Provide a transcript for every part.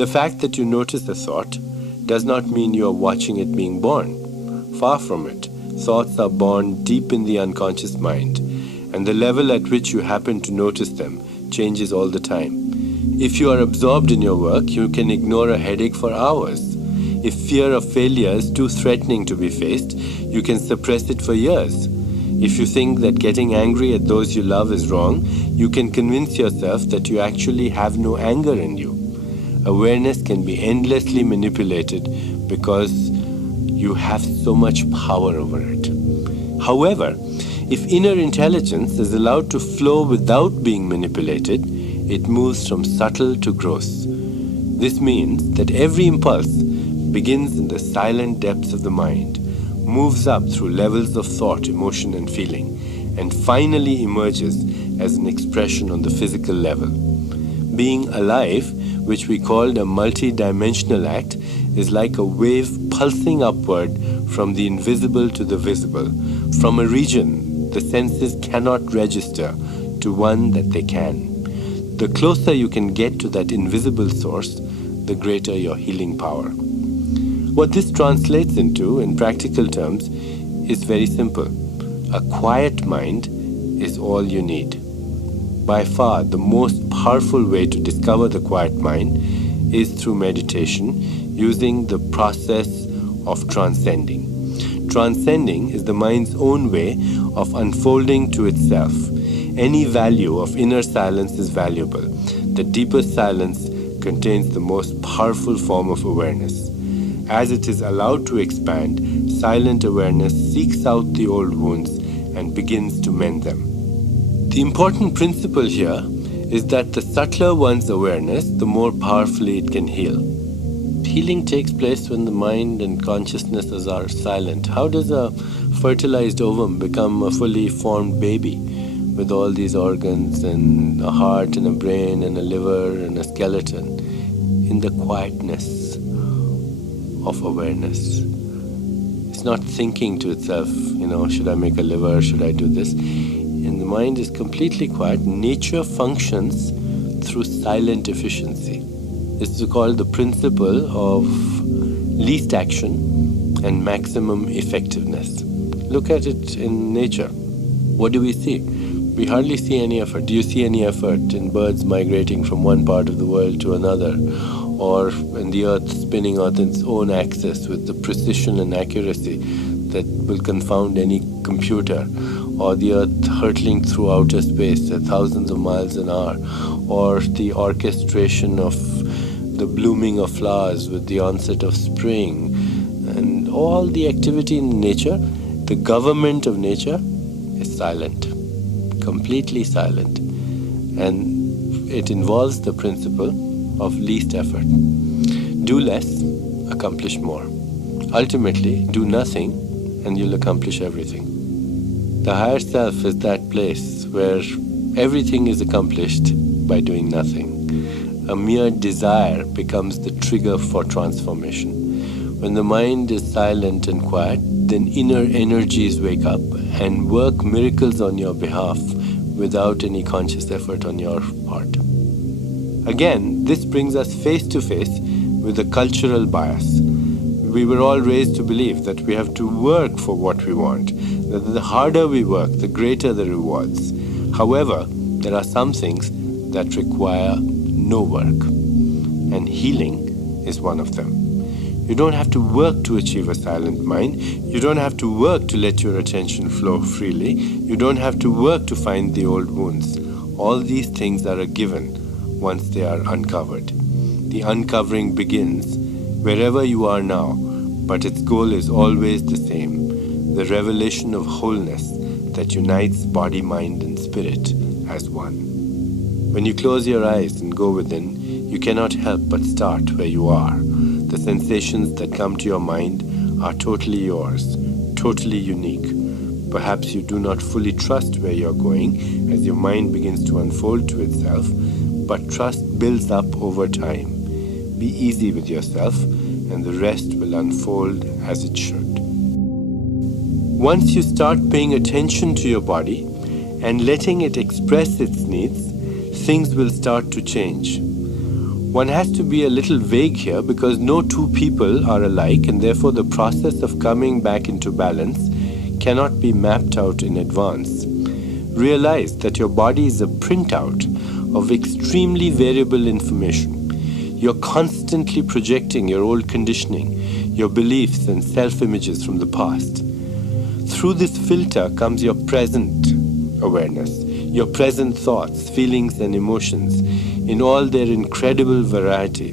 The fact that you notice a thought does not mean you are watching it being born. Far from it. Thoughts are born deep in the unconscious mind, and the level at which you happen to notice them changes all the time. If you are absorbed in your work, you can ignore a headache for hours. If fear of failure is too threatening to be faced, you can suppress it for years. If you think that getting angry at those you love is wrong, you can convince yourself that you actually have no anger in you. Awareness can be endlessly manipulated because you have so much power over it. However, if inner intelligence is allowed to flow without being manipulated, it moves from subtle to gross. This means that every impulse begins in the silent depths of the mind, moves up through levels of thought, emotion, and feeling, and finally emerges as an expression on the physical level. Being alive, which we called a multi-dimensional act, is like a wave pulsing upward from the invisible to the visible, from a region the senses cannot register to one that they can. The closer you can get to that invisible source, the greater your healing power. What this translates into, in practical terms, is very simple. A quiet mind is all you need. By far, the most powerful way to discover the quiet mind is through meditation, using the process of transcending. Transcending is the mind's own way of unfolding to itself. Any value of inner silence is valuable. The deepest silence contains the most powerful form of awareness. As it is allowed to expand, silent awareness seeks out the old wounds and begins to mend them. The important principle here is that the subtler one's awareness, the more powerfully it can heal. Healing takes place when the mind and consciousness are silent. How does a fertilized ovum become a fully formed baby with all these organs and a heart and a brain and a liver and a skeleton? In the quietness of awareness. It's not thinking to itself, should I make a liver, should I do this? And the mind is completely quiet. Nature functions through silent efficiency. This is called the principle of least action and maximum effectiveness. Look at it in nature. What do we see? We hardly see any effort. Do you see any effort in birds migrating from one part of the world to another? Or in the earth spinning on its own axis with the precision and accuracy that will confound any computer? Or the earth hurtling through outer space at thousands of miles an hour? Or the orchestration of the blooming of flowers with the onset of spring? And all the activity in nature, the government of nature is silent, completely silent. And it involves the principle of least effort. Do less, accomplish more. Ultimately, do nothing and you'll accomplish everything. The higher self is that place where everything is accomplished by doing nothing. A mere desire becomes the trigger for transformation. When the mind is silent and quiet, then inner energies wake up and work miracles on your behalf without any conscious effort on your part. Again, this brings us face to face with a cultural bias. We were all raised to believe that we have to work for what we want, that the harder we work, the greater the rewards. However, there are some things that require no work, and healing is one of them. You don't have to work to achieve a silent mind. You don't have to work to let your attention flow freely. You don't have to work to find the old wounds. All these things are a given once they are uncovered. The uncovering begins wherever you are now, but its goal is always the same, the revelation of wholeness that unites body, mind, and spirit as one. When you close your eyes and go within, you cannot help but start where you are. The sensations that come to your mind are totally yours, totally unique. Perhaps you do not fully trust where you're going as your mind begins to unfold to itself, but trust builds up over time. Be easy with yourself, and the rest will unfold as it should. Once you start paying attention to your body and letting it express its needs, things will start to change. One has to be a little vague here because no two people are alike, and therefore the process of coming back into balance cannot be mapped out in advance. Realize that your body is a printout of extremely variable information. You're constantly projecting your old conditioning, your beliefs and self-images from the past. Through this filter comes your present awareness, your present thoughts, feelings and emotions in all their incredible variety.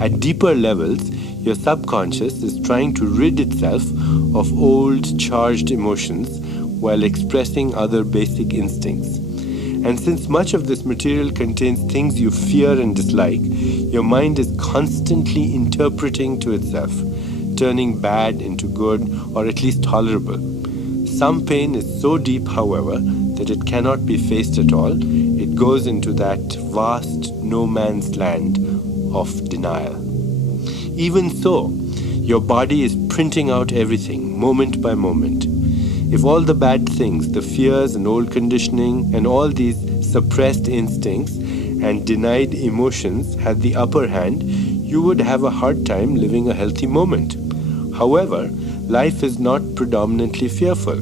At deeper levels, your subconscious is trying to rid itself of old charged emotions while expressing other basic instincts. And since much of this material contains things you fear and dislike, your mind is constantly interpreting to itself, turning bad into good or at least tolerable. Some pain is so deep, however, that it cannot be faced at all. It goes into that vast no man's land of denial. Even so, your body is printing out everything, moment by moment. If all the bad things, the fears and old conditioning and all these suppressed instincts and denied emotions had the upper hand, you would have a hard time living a healthy moment. However, life is not predominantly fearful.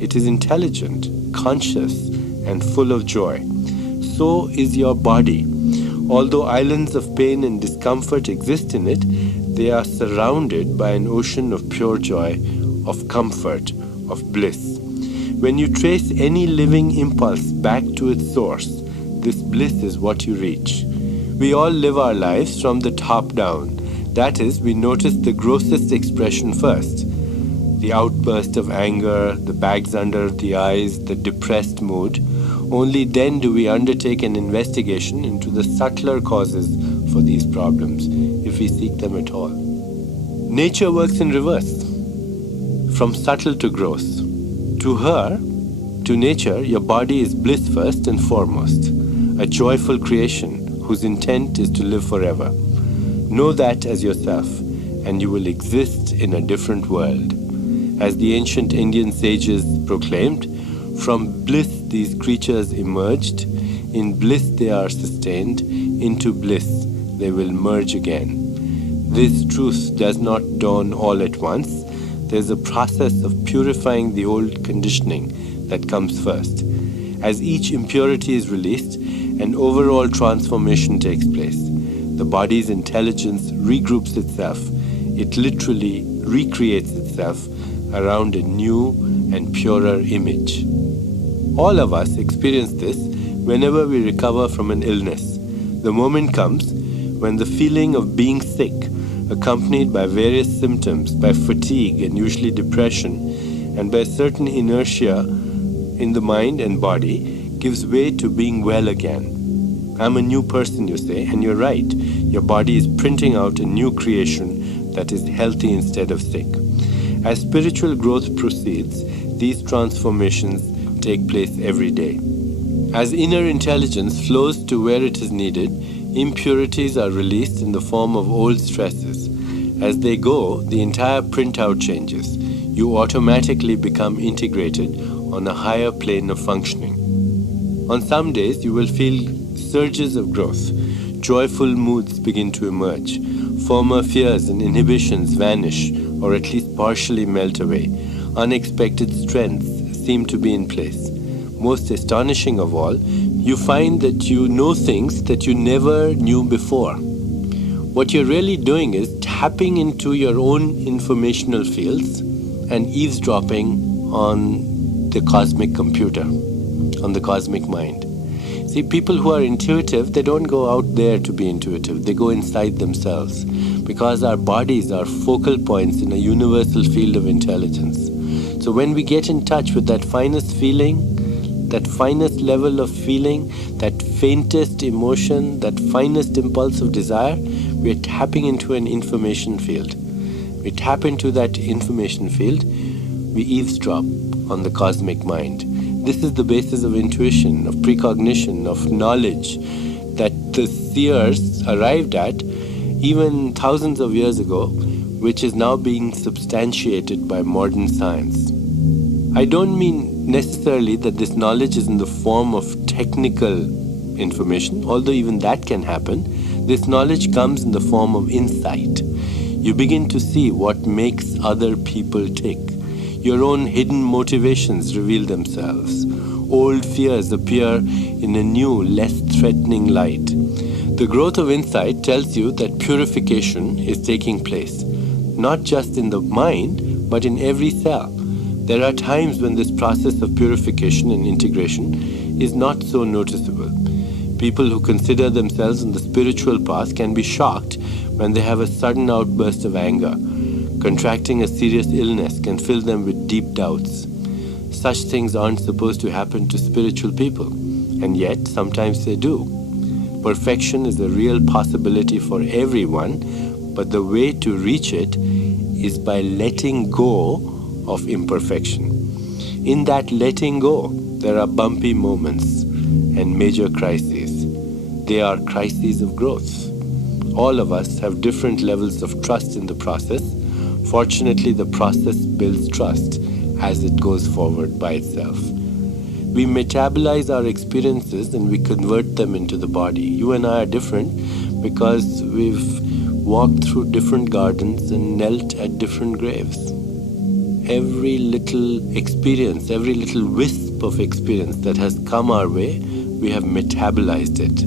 It is intelligent, conscious, and full of joy. So is your body. Although islands of pain and discomfort exist in it, they are surrounded by an ocean of pure joy, of comfort, of bliss. When you trace any living impulse back to its source, this bliss is what you reach. We all live our lives from the top down. That is, we notice the grossest expression first. The outburst of anger, the bags under the eyes, the depressed mood. Only then do we undertake an investigation into the subtler causes for these problems, if we seek them at all. Nature works in reverse, from subtle to gross. To her, to nature, your body is bliss first and foremost, a joyful creation whose intent is to live forever. Know that as yourself, and you will exist in a different world. As the ancient Indian sages proclaimed, from bliss these creatures emerged, in bliss they are sustained, into bliss they will merge again. This truth does not dawn all at once. There's a process of purifying the old conditioning that comes first. As each impurity is released, an overall transformation takes place. The body's intelligence regroups itself. It literally recreates itself around a new and purer image. All of us experience this whenever we recover from an illness. The moment comes when the feeling of being sick, accompanied by various symptoms, by fatigue and usually depression, and by certain inertia in the mind and body, gives way to being well again. I'm a new person, you say, and you're right. Your body is printing out a new creation that is healthy instead of sick. As spiritual growth proceeds, these transformations take place every day. As inner intelligence flows to where it is needed, impurities are released in the form of old stresses. As they go, the entire printout changes. You automatically become integrated on a higher plane of functioning. On some days, you will feel surges of growth. Joyful moods begin to emerge. Former fears and inhibitions vanish, or at least partially melt away. Unexpected strengths seem to be in place. Most astonishing of all, you find that you know things that you never knew before. What you're really doing is tapping into your own informational fields and eavesdropping on the cosmic computer, on the cosmic mind. See, people who are intuitive, they don't go out there to be intuitive. They go inside themselves, because our bodies are focal points in a universal field of intelligence. So when we get in touch with that finest feeling, that finest level of feeling, that faintest emotion, that finest impulse of desire, we're tapping into an information field. We tap into that information field, we eavesdrop on the cosmic mind. This is the basis of intuition, of precognition, of knowledge that the seers arrived at even thousands of years ago, which is now being substantiated by modern science. I don't mean necessarily that this knowledge is in the form of technical information, although even that can happen. This knowledge comes in the form of insight. You begin to see what makes other people tick. Your own hidden motivations reveal themselves. Old fears appear in a new, less threatening light. The growth of insight tells you that purification is taking place, not just in the mind, but in every cell. There are times when this process of purification and integration is not so noticeable. People who consider themselves on the spiritual path can be shocked when they have a sudden outburst of anger. Contracting a serious illness can fill them with deep doubts. Such things aren't supposed to happen to spiritual people, and yet sometimes they do. Perfection is a real possibility for everyone, but the way to reach it is by letting go of imperfection. In that letting go, there are bumpy moments and major crises. They are crises of growth. All of us have different levels of trust in the process. Fortunately, the process builds trust as it goes forward by itself. We metabolize our experiences and we convert them into the body. You and I are different because we've walked through different gardens and knelt at different graves. Every little experience, every little wisp of experience that has come our way, we have metabolized it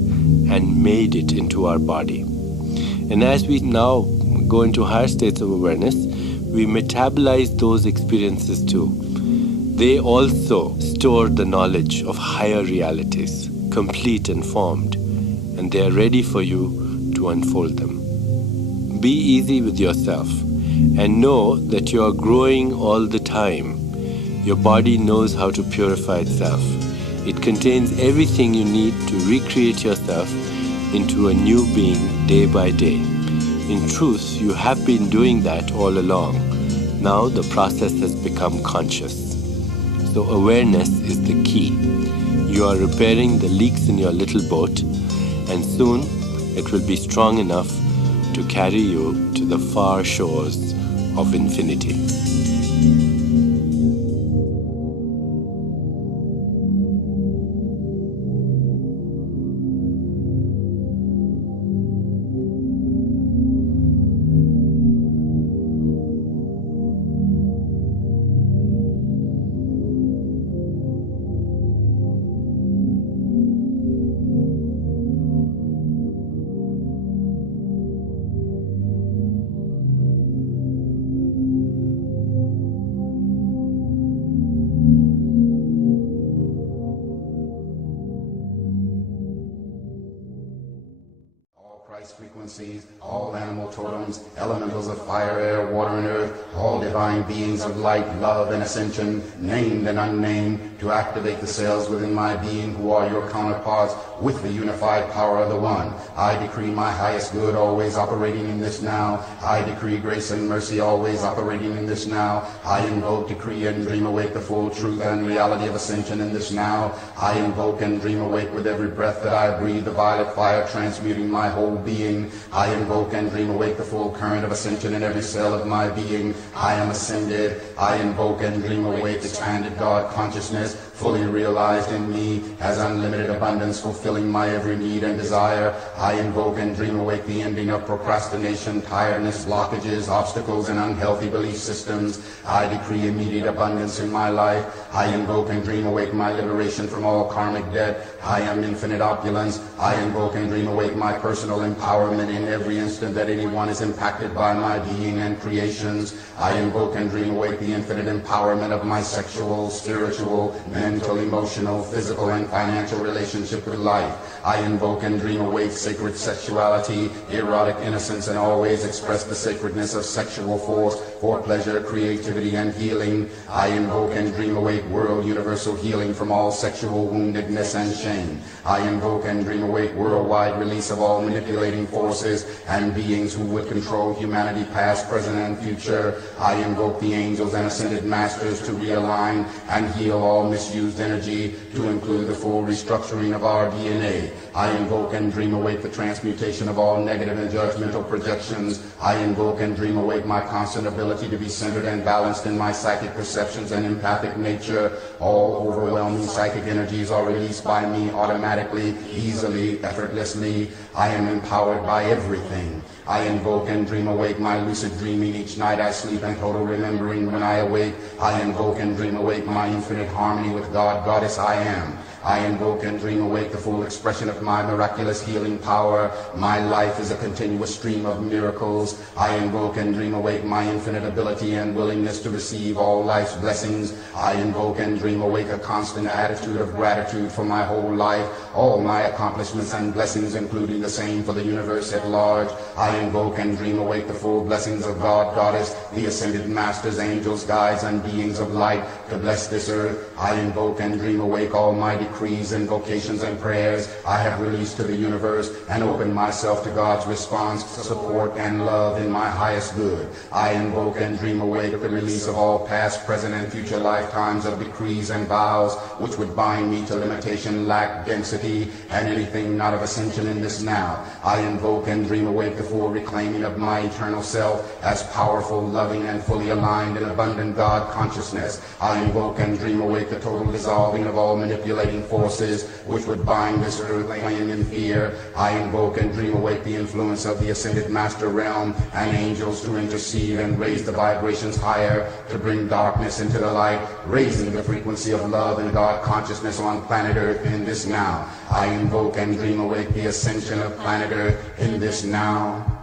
and made it into our body. And as we now go into higher states of awareness, we metabolize those experiences too. They also store the knowledge of higher realities, complete and formed, and they are ready for you to unfold them. Be easy with yourself and know that you are growing all the time. Your body knows how to purify itself. It contains everything you need to recreate yourself into a new being day by day. In truth, you have been doing that all along. Now the process has become conscious. So awareness is the key. You are repairing the leaks in your little boat, and soon it will be strong enough to carry you to the far shores of infinity. Frequencies, all animal totems, elementals of fire, air, water, and earth, all divine beings of light, love, and ascension, named and unnamed, to activate the cells within my being who are your counterparts with the unified power of the One. I decree my highest good always operating in this now. I decree grace and mercy always operating in this now. I invoke, decree, and dream awake the full truth and reality of ascension in this now. I invoke and dream awake with every breath that I breathe the violet fire transmuting my whole being. I invoke and dream awake the full current of ascension in every cell of my being. I am ascended. I invoke and dream awake expanded God consciousness fully realized in me as unlimited abundance fulfilling my every need and desire. I invoke and dream awake the ending of procrastination, tiredness, blockages, obstacles, and unhealthy belief systems. I decree immediate abundance in my life. I invoke and dream awake my liberation from all karmic debt. I am infinite opulence. I invoke and dream awake my personal empowerment in every instant that anyone is impacted by my being and creations. I invoke and dream awake the infinite empowerment of my sexual, spiritual, mental, emotional, physical, and financial relationship with life. I invoke and dream awake sacred sexuality, erotic innocence, and always express the sacredness of sexual force for pleasure, creativity, and healing. I invoke and dream awake world universal healing from all sexual woundedness and shame. I invoke and dream awake worldwide release of all manipulating forces and beings who would control humanity past, present, and future. I invoke the angels and ascended masters to realign and heal all misused energy, to include the full restructuring of our DNA. I invoke and dream awake the transmutation of all negative and judgmental projections. I invoke and dream awake my constant ability to be centered and balanced in my psychic perceptions and empathic nature. All overwhelming psychic energies are released by me automatically, easily, effortlessly. I am empowered by everything. I invoke and dream awake my lucid dreaming each night I sleep and total remembering when I awake. I invoke and dream awake my infinite harmony with God, Goddess I am. I invoke and dream awake the full expression of my miraculous healing power. My life is a continuous stream of miracles. I invoke and dream awake my infinite ability and willingness to receive all life's blessings. I invoke and dream awake a constant attitude of gratitude for my whole life, all my accomplishments and blessings, including the same for the universe at large. I invoke and dream awake the full blessings of God, Goddess, the ascended masters, angels, guides, and beings of light to bless this earth. I invoke and dream awake almighty decrees, invocations, and prayers I have released to the universe and open myself to God's response, support, and love in my highest good. I invoke and dream awake the release of all past, present, and future lifetimes of decrees and vows which would bind me to limitation, lack, density, and anything not of ascension in this now. I invoke and dream awake the full reclaiming of my eternal self as powerful, loving, and fully aligned in abundant God consciousness. I invoke and dream awake the total dissolving of all manipulating forces which would bind this earth plane in fear. I invoke and dream awake the influence of the ascended master realm and angels to intercede and raise the vibrations higher to bring darkness into the light, raising the frequency of love and God consciousness on planet Earth in this now. I invoke and dream awake the ascension of planet Earth in this now.